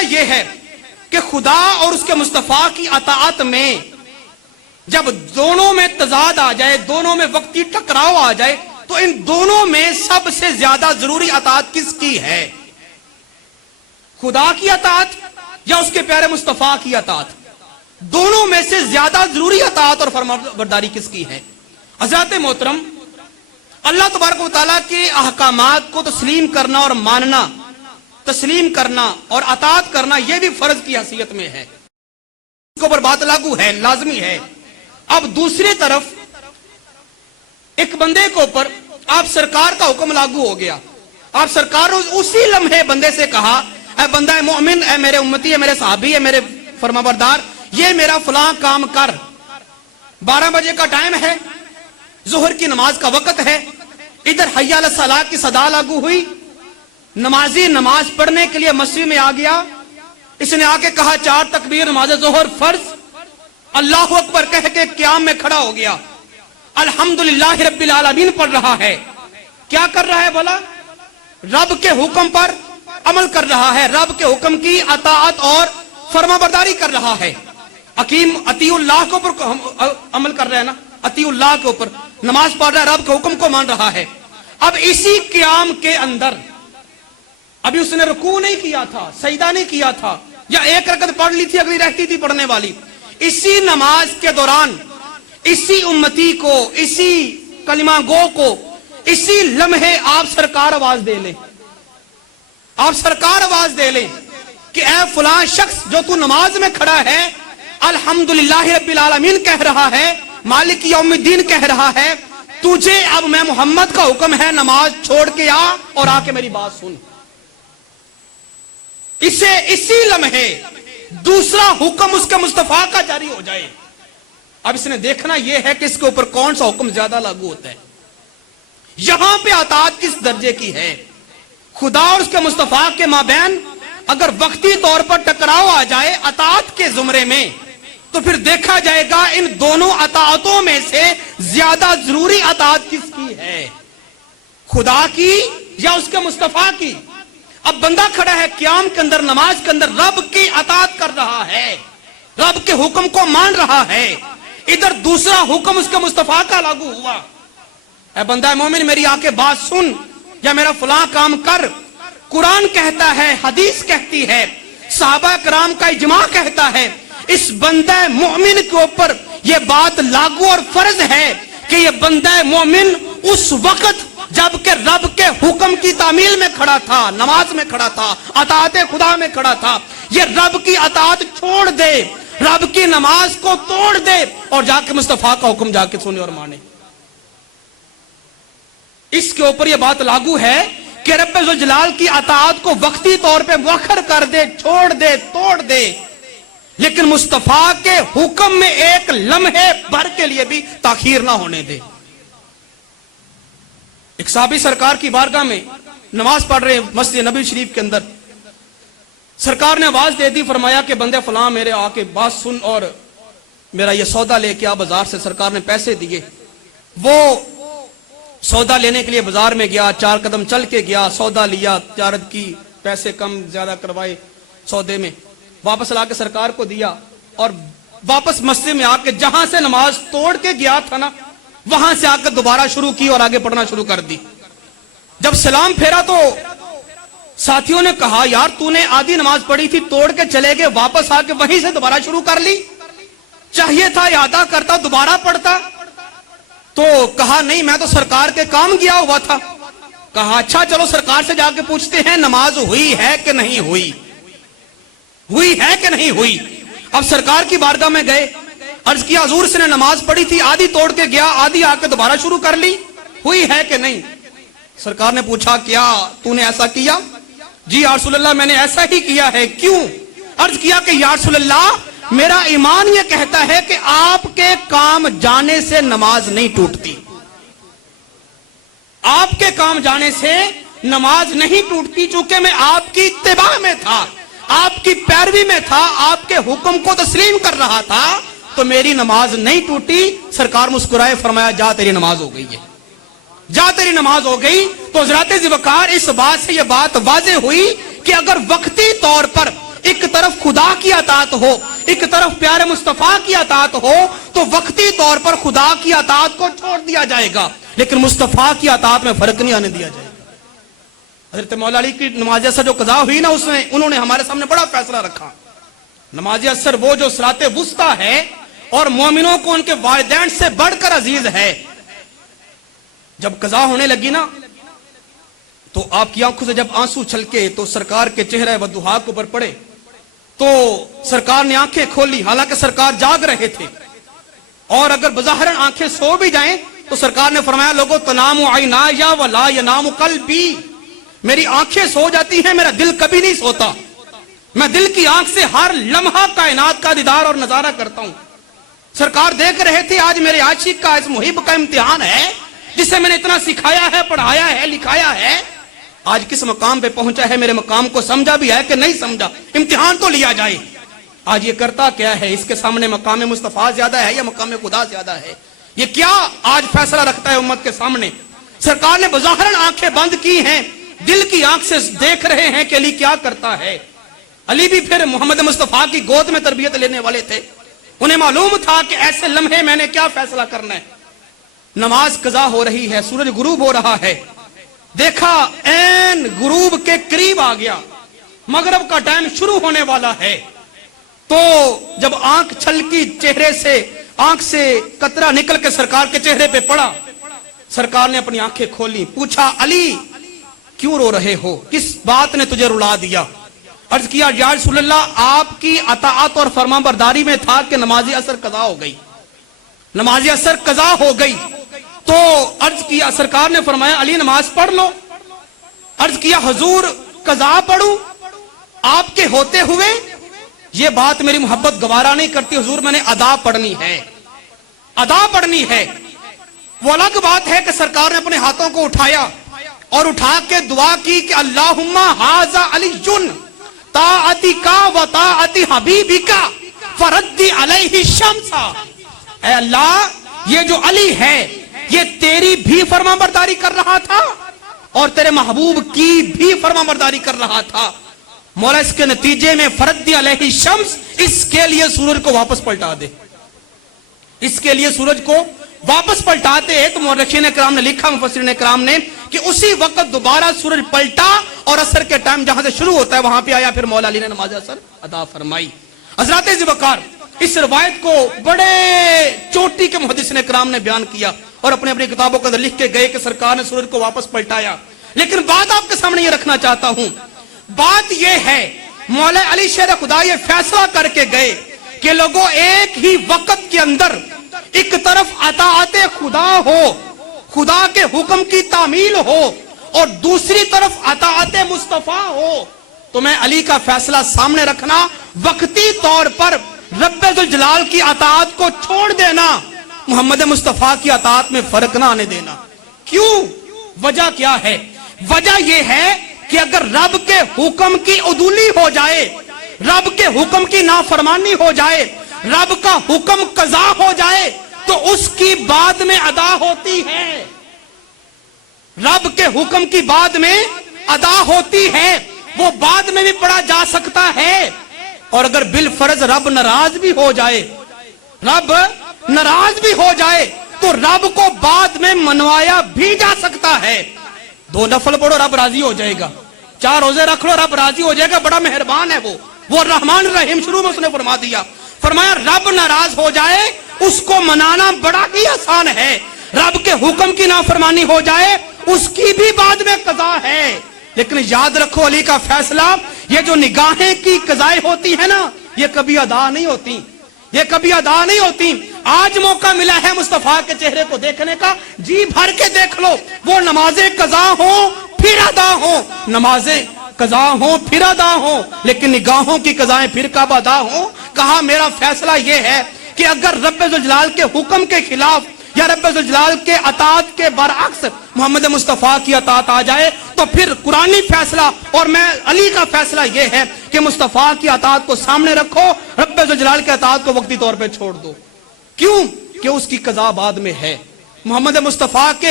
دیکھنا یہ ہے کہ خدا اور اس کے مصطفیٰ کی اطاعت میں جب دونوں میں تضاد آ جائے، دونوں میں وقتی ٹکراؤ آ جائے، تو ان دونوں میں سب سے زیادہ ضروری اطاعت کس کی ہے؟ خدا کی اطاعت یا اس کے پیارے مصطفیٰ کی اطاعت؟ دونوں میں سے زیادہ ضروری اطاعت اور فرمانبرداری کس کی ہے؟ حضرات محترم، اللہ تبارک و تعالیٰ کے احکامات کو تسلیم کرنا اور ماننا، تسلیم کرنا اور اطاعت کرنا، یہ بھی فرض کی حیثیت میں ہے، اس کے اوپر بات لاگو ہے، لازمی ہے۔ اب دوسری طرف ایک بندے کے اوپر آپ سرکار کا حکم لاگو ہو گیا، آپ سرکار نے اسی لمحے بندے سے کہا، اے بندہ مومن، اے میرے امتی، اے میرے صحابی، اے میرے فرمانبردار، یہ میرا فلاں کام کر۔ 12 بجے کا ٹائم ہے، ظہر کی نماز کا وقت ہے، ادھر حی علی الصلاۃ کی صدا لاگو ہوئی، نمازی نماز پڑھنے کے لیے مسجد میں آ گیا، اس نے آ کے کہا 4 تکبیر، نماز ظہر فرض، اللہ اکبر کہہ کے قیام میں کھڑا ہو گیا، الحمدللہ رب العالمین پڑھ رہا ہے۔ کیا کر رہا ہے بولا؟ رب کے حکم پر عمل کر رہا ہے، رب کے حکم کی اطاعت اور فرمانبرداری کر رہا ہے۔ حکیم اطیع اللہ کے اوپر عمل کر رہا ہے نا، اطیع اللہ کے اوپر نماز پڑھ رہا ہے، رب کے حکم کو مان رہا ہے۔ اب اسی قیام کے اندر ابھی اس نے رکوع نہیں کیا تھا، سجدہ نہیں کیا تھا، یا ایک رکعت پڑھ لی تھی، اگلی رہتی تھی پڑھنے والی، اسی نماز کے دوران اسی امتی کو، اسی کلمہ گو کو، اسی لمحے آپ سرکار آواز دے لیں، آپ سرکار آواز دے لیں کہ اے فلاں شخص جو تو نماز میں کھڑا ہے، الحمدللہ رب العالمین کہہ رہا ہے، مالک یوم الدین کہہ رہا ہے، تجھے اب میں محمد کا حکم ہے، نماز چھوڑ کے آ اور آ کے میری بات سن۔ اسے اسی لمحے دوسرا حکم اس کے مصطفیٰ کا جاری ہو جائے۔ اب اس نے دیکھنا یہ ہے کہ اس کے اوپر کون سا حکم زیادہ لاگو ہوتا ہے۔ یہاں پہ اطاعت کس درجے کی ہے؟ خدا اور اس کے مصطفیٰ کے مابین اگر وقتی طور پر ٹکراؤ آ جائے اطاعت کے زمرے میں، تو پھر دیکھا جائے گا ان دونوں اطاعتوں میں سے زیادہ ضروری اطاعت کس کی ہے، خدا کی یا اس کے مصطفیٰ کی؟ اب بندہ کھڑا ہے قیام کے اندر، نماز کے اندر، رب کی اطاعت کر رہا ہے، رب کے حکم کو مان رہا ہے، ادھر دوسرا حکم اس کے مصطفیٰ کا لاگو ہوا، اے بندہ مومن میری آ کے بات سن، یا میرا فلاں کام کر۔ قرآن کہتا ہے، حدیث کہتی ہے، صحابہ کرام کا اجماع کہتا ہے، اس بندہ مومن کے اوپر یہ بات لاگو اور فرض ہے کہ یہ بندہ مومن اس وقت جب کہ رب کے حکم کی تعمیل میں کھڑا تھا، نماز میں کھڑا تھا، اطاعت خدا میں کھڑا تھا، یہ رب کی اطاعت چھوڑ دے، رب کی نماز کو توڑ دے اور جا کے مصطفیٰ کا حکم جا کے سنے اور مانے۔ اس کے اوپر یہ بات لاگو ہے کہ رب ذوالجلال کی اطاعت کو وقتی طور پہ مؤخر کر دے، چھوڑ دے، توڑ دے، لیکن مصطفیٰ کے حکم میں ایک لمحے بھر کے لیے بھی تاخیر نہ ہونے دے۔ ایک صحابی سرکار کی بارگاہ میں نماز پڑھ رہے مسجد نبی شریف کے اندر، سرکار نے آواز دے دی، فرمایا کہ بندے فلاں میرے آ کے بات سن اور میرا یہ سودا لے کے آ بازار سے۔ سرکار نے پیسے دیے، وہ سودا لینے کے لیے بازار میں گیا، 4 قدم چل کے گیا، سودا لیا، تجارت کی، پیسے کم زیادہ کروائے سودے میں، واپس لا کے سرکار کو دیا، اور واپس مسجد میں آ کے جہاں سے نماز توڑ کے گیا تھا نا، وہاں سے آ کے دوبارہ شروع کی اور آگے پڑھنا شروع کر دی۔ جب سلام پھیرا تو ساتھیوں نے کہا، یار تو نے آدھی نماز پڑھی تھی، توڑ کے چلے گئے، واپس آ کے وہیں سے دوبارہ شروع کر لی، چاہیے تھا اعادہ کرتا، دوبارہ پڑھتا۔ تو کہا نہیں، میں تو سرکار کے کام گیا ہوا تھا۔ کہا اچھا چلو سرکار سے جا کے پوچھتے ہیں نماز ہوئی ہے کہ نہیں ہوئی، ہوئی ہے کہ نہیں ہوئی۔ اب سرکار کی بارگاہ میں گئے، عرض کیا حضور سے نے نماز پڑھی تھی، آدھی توڑ کے گیا، آدھی آ کے دوبارہ شروع کر لی، ہوئی ہے کہ نہیں؟ سرکار نے پوچھا کیا تو نے ایسا کیا؟ جی یا رسول اللہ میں نے ایسا ہی کیا ہے، کیوں؟ عرض کیا کہ یا رسول اللہ میرا ایمان یہ کہتا ہے کہ آپ کے کام جانے سے نماز نہیں ٹوٹتی، آپ کے کام جانے سے نماز نہیں ٹوٹتی، چونکہ میں آپ کی اتباع میں تھا، آپ کی پیروی میں تھا، آپ کے حکم کو تسلیم کر رہا تھا، تو میری نماز نہیں ٹوٹی۔ سرکار مسکرائے، فرمایا جا تیری نماز ہو گئی ہے، جا تیری نماز ہو گئی۔ تو حضرات ذوالفقار اس بات سے یہ بات واضح ہوئی کہ اگر وقتی طور پر ایک طرف خدا کی اطاعت ہو، ایک طرف پیارے مصطفیٰ کی اطاعت ہو، تو وقتی طور پر خدا کی اطاعت کو چھوڑ دیا جائے گا، لیکن مصطفیٰ کی اطاعت میں فرق نہیں آنے دیا جائے گا۔ حضرت مولا علی کی نماز اثر جو قضا ہوئی نا، انہوں نے ہمارے سامنے بڑا فیصلہ رکھا۔ نماز اثر وہ جو صراط وسطیٰ ہے اور مومنوں کو ان کے والدین سے بڑھ کر عزیز ہے۔ جب قضا ہونے لگی نا تو آپ کی آنکھوں سے جب آنسو چھلکے تو سرکار کے چہرے ودھا کے اوپر پڑے، تو سرکار نے آنکھیں کھولی، حالانکہ سرکار جاگ رہے تھے، اور اگر بظاہراً آنکھیں سو بھی جائیں تو سرکار نے فرمایا لوگو تنام عینایا ولا ینام قلبی، میری آنکھیں سو جاتی ہیں، میرا دل کبھی نہیں سوتا، میں دل کی آنکھ سے ہر لمحہ کائنات کا دیدار اور نظارہ کرتا ہوں۔ سرکار دیکھ رہے تھے آج میرے عاشق کا، اس محب کا امتحان ہے، جسے میں نے اتنا سکھایا ہے، پڑھایا ہے، لکھایا ہے، آج کس مقام پہ پہنچا ہے، میرے مقام کو سمجھا بھی ہے کہ نہیں سمجھا، امتحان تو لیا جائے۔ آج یہ کرتا کیا ہے؟ اس کے سامنے مقام مصطفیٰ زیادہ ہے یا مقام خدا زیادہ ہے؟ یہ کیا آج فیصلہ رکھتا ہے امت کے سامنے؟ سرکار نے بظاہراً آنکھیں بند کی ہیں، دل کی آنکھ سے دیکھ رہے ہیں کہ علی کیا کرتا ہے۔ علی بھی پھر محمد مصطفیٰ کی گود میں تربیت لینے والے تھے، انہیں معلوم تھا کہ ایسے لمحے میں نے کیا فیصلہ کرنا ہے۔ نماز قضا ہو رہی ہے، سورج غروب ہو رہا ہے، دیکھا عین غروب کے قریب آ گیا، مغرب کا ٹائم شروع ہونے والا ہے، تو جب آنکھ چھلکی چہرے سے، آنکھ سے قطرہ نکل کے سرکار کے چہرے پہ پڑا، سرکار نے اپنی آنکھیں کھولی، پوچھا علی کیوں رو رہے ہو، کس بات نے تجھے رلا دیا؟ عرض کیا یا رسول اللہ آپ کی اطاعت اور فرما برداری میں تھا کہ نماز اثر قضا ہو گئی، نماز اثر قضا ہو گئی۔ تو عرض کیا، سرکار نے فرمایا علی نماز پڑھ لو۔ عرض کیا حضور قضا پڑھوں آپ کے ہوتے ہوئے؟ یہ بات میری محبت گوارا نہیں کرتی حضور، میں نے ادا پڑھنی ہے، ادا پڑھنی ہے۔ وہ الگ بات ہے کہ سرکار نے اپنے ہاتھوں کو اٹھایا اور اٹھا کے دعا کی کہ اللہم ھذا علی طاعتی کا و طاعتی حبیبی کا فردی علیہ الشمس، اے اللہ یہ جو علی ہے یہ تیری بھی فرما برداری کر رہا تھا اور تیرے محبوب کی بھی فرما برداری کر رہا تھا، مولا اس کے نتیجے میں فردی علیہ الشمس، اس کے لیے سورج کو واپس پلٹا دے، اس کے لیے سورج کو واپس پلٹاتے ہیں۔ تو مورخین کرام نے لکھا، مفسرین کرام نے، کہ اسی وقت دوبارہ سورج پلٹا اور عصر کے ٹائم جہاں سے شروع ہوتا ہے وہاں پہ آیا، پھر مولا علی نے نماز اثر ادا فرمائی۔ حضرات ذوالفقار اس روایت کو بڑے چوٹی کے محدثین کرام نے بیان کیا اور اپنے اپنی کتابوں کے اندر لکھ کے گئے کہ سرکار نے سورج کو واپس پلٹایا۔ لیکن بات آپ کے سامنے یہ رکھنا چاہتا ہوں، بات یہ ہے مولا علی شیر خدا یہ فیصلہ کر کے گئے کہ لوگوں ایک ہی وقت کے اندر ایک طرف اطاعت خدا ہو، خدا کے حکم کی تعمیل ہو، اور دوسری طرف اطاعت مصطفیٰ ہو، تو میں علی کا فیصلہ سامنے رکھنا، وقتی طور پر رب ذوالجلال کی اطاعت کو چھوڑ دینا، محمد مصطفیٰ کی اطاعت میں فرق نہ آنے دینا۔ کیوں؟ وجہ کیا ہے؟ وجہ یہ ہے کہ اگر رب کے حکم کی عدولی ہو جائے، رب کے حکم کی نافرمانی ہو جائے، رب کا حکم قضا ہو جائے تو اس کی بعد میں ادا ہوتی ہے، رب کے حکم کی بعد میں ادا ہوتی ہے، وہ بعد میں بھی پڑھا جا سکتا ہے، اور اگر بالفرض رب ناراض بھی ہو جائے، رب ناراض بھی ہو جائے تو رب کو بعد میں منوایا بھی جا سکتا ہے۔ 2 نفل پڑھو رب راضی ہو جائے گا، 4 روزے رکھ لو رب راضی ہو جائے گا، بڑا مہربان ہے وہ رحمان الرحیم، شروع میں اس نے فرما دیا، فرمایا رب ناراض ہو جائے اس کو منانا بڑا ہی آسان ہے، رب کے حکم کی نافرمانی ہو جائے اس کی بھی بعد میں قضا ہے۔ لیکن یاد رکھو علی کا فیصلہ، یہ جو نگاہیں کی قضائیں ہوتی ہیں نا یہ کبھی ادا نہیں ہوتی، یہ کبھی ادا نہیں ہوتی۔ آج موقع ملا ہے مصطفیٰ کے چہرے کو دیکھنے کا، جی بھر کے دیکھ لو، وہ نمازیں قضا ہوں پھر ادا ہوں، نمازیں قضا ہوں پھر ادا ہوں، لیکن نگاہوں کی قضائیں پھر کب ادا ہوں؟ کہا میرا فیصلہ یہ ہے کہ اگر رب ذوالجلال کے حکم کے خلاف یا رب ذوالجلال کے اطاعت کے برعکس محمد مصطفیٰ کی اطاعت آ جائے تو پھر قرآنی فیصلہ اور میں علی کا فیصلہ یہ ہے کہ مصطفیٰ کی اطاعت کو سامنے رکھو، رب ذوالجلال کے اطاعت کو وقتی طور پہ چھوڑ دو۔ کیوں؟ کہ اس کی قضا بعد میں ہے، محمد مصطفیٰ کے